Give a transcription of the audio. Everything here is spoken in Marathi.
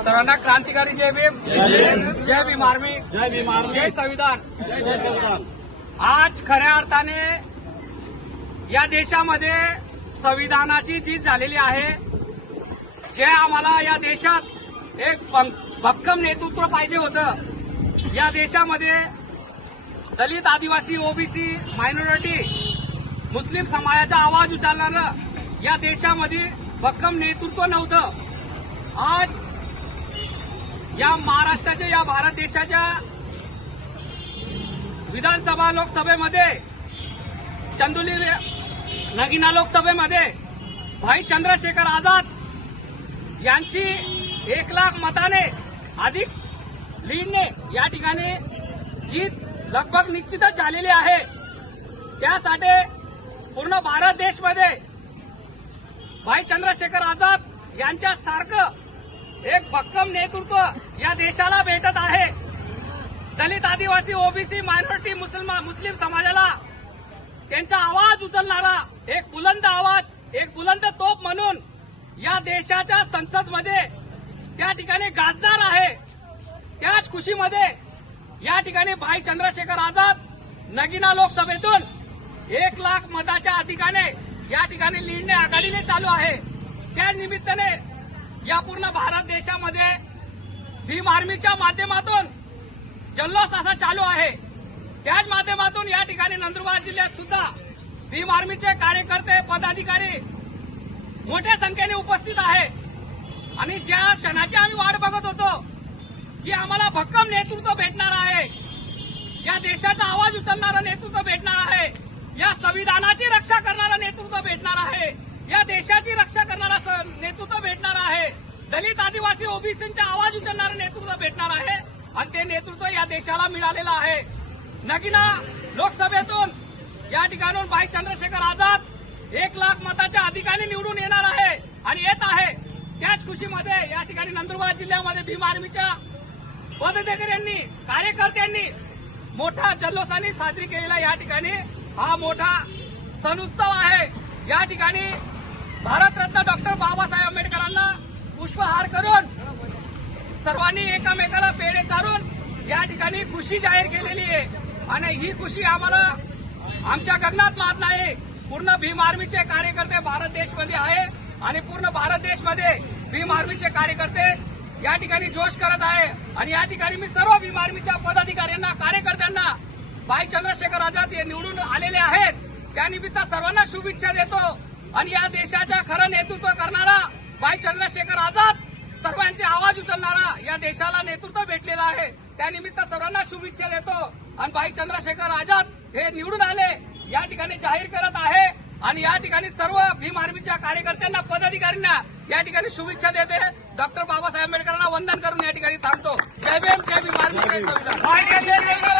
सर्वांना क्रांतिकारी जय भीम. जय भीम आर्मी. जय भीम आर्मी. जय संविधान. जय संविधान. आज खऱ्या अर्थाने या देशामध्ये संविधानाची जीत झालेली आहे. जे आम्हाला या देशात एक भक्कम नेतृत्व पाहिजे होतं. या देशामध्ये दलित आदिवासी ओबीसी मायनॉरिटी मुस्लिम समाजाचा आवाज उचलणारं या देशामध्ये भक्कम नेतृत्व नव्हतं. आज या महाराष्ट्राच्या या भारत देशाच्या विधानसभा लोकसभेमध्ये चंदुली नगिना लोकसभेमध्ये भाई चंद्रशेखर आझाद यांची एक लाख मताने अधिक लीडने या ठिकाणी जीत लगभग निश्चितच झालेली आहे. त्यासाठी पूर्ण भारत देशमध्ये भाई चंद्रशेखर आझाद यांच्या सारखं एक भक्कम नेतृत्व या देशाला भेटत आहे. दलित आदिवासी ओबीसी मायनॉरिटी मुस्लिम मुस्लिम समाजाला त्यांचा आवाज उचलणारा एक बुलंद आवाज एक बुलंद तोप म्हणून या देशाच्या संसदमध्ये त्या ठिकाणी गाजणार आहे. त्याच खुशीमध्ये या ठिकाणी भाई चंद्रशेखर आझाद नगिना लोकसभेतून एक लाख मताच्या अधिकाने या ठिकाणी लीडने आघाडीने चालू आहे. त्या निमित्ताने या पूर्ण भारत देशामध्ये भीम आर्मीच्या माध्यमातून जल्लोष असा चालू आहे. त्याच माध्यमातून या ठिकाणी नंदुरबार जिल्ह्यात सुद्धा भीम आर्मीचे कार्यकर्ते पदाधिकारी मोठ्या संख्येने उपस्थित आहे. आणि ज्या क्षणाची आम्ही वाट बघत होतो की आम्हाला भक्कम नेतृत्व भेटणार आहे. या देशाचा आवाज उचलणारं नेतृत्व भेटणार आहे. या संविधानाची रक्षा करणारा नेतृत्व भेटणार आहे. या देशाची रक्षा करणारा स- नेतृत्व भेटणार आहे. दलित आदिवासी ओबीसींचा आवाज उचलणारं नेतृत्व भेटणार आहे आणि ते नेतृत्व या देशाला मिळालेलं आहे. नगिना लोकसभेतून या ठिकाणून भाई चंद्रशेखर आझाद एक लाख मताच्या अधिकाने निवडून येणार आहे आणि येत आहे. त्याच खुशीमध्ये या ठिकाणी नंदुरबार जिल्ह्यामध्ये भीम आर्मीच्या पदाधिकाऱ्यांनी कार्यकर्त्यांनी मोठा जल्लोषाने साजरी केलेला या ठिकाणी हा मोठा सण उत्सव आहे. या ठिकाणी भारतरत्न डॉक्टर बाबासाहेब आंबेडकरांना पुष्पहार करून सर्वांनी एकामेकाला पेढे चारून या ठिकाणी खुशी जाहीर केलेली आहे. आणि ही खुशी आम्हाला आमच्या गगनात मात नाही. पूर्ण भीम आर्मीचे कार्यकर्ते भारत देशमध्ये आहे आणि पूर्ण भारत देशमध्ये भीम आर्मीचे कार्यकर्ते या ठिकाणी जोश करत आहे. आणि या ठिकाणी मी सर्व भीम आर्मीच्या पदाधिकाऱ्यांना कार्यकर्त्यांना भाई चंद्रशेखर आझाद हे निवडून आलेले आहेत. त्यानिमित्त सर्वांना शुभेच्छा देतो. आणि या देशाच्या खरं नेतृत्व करणारा भाई चंद्रशेखर आझाद सर्वांचे आवाज उचलणारा या देशाला नेतृत्व भेटलेला आहे. त्यानिमित्त सर्वांना शुभेच्छा देतो. आणि भाई चंद्रशेखर आझाद हे निवडून आले. या ठिकाणी जाहीर करत आहे. आणि या ठिकाणी सर्व भीम आर्मीच्या कार्यकर्त्यांना पदाधिकाऱ्यांना या ठिकाणी शुभेच्छा देते. डॉक्टर बाबासाहेब आंबेडकरांना वंदन करून या ठिकाणी थांबतो. जय भीम जय भीम आर्मी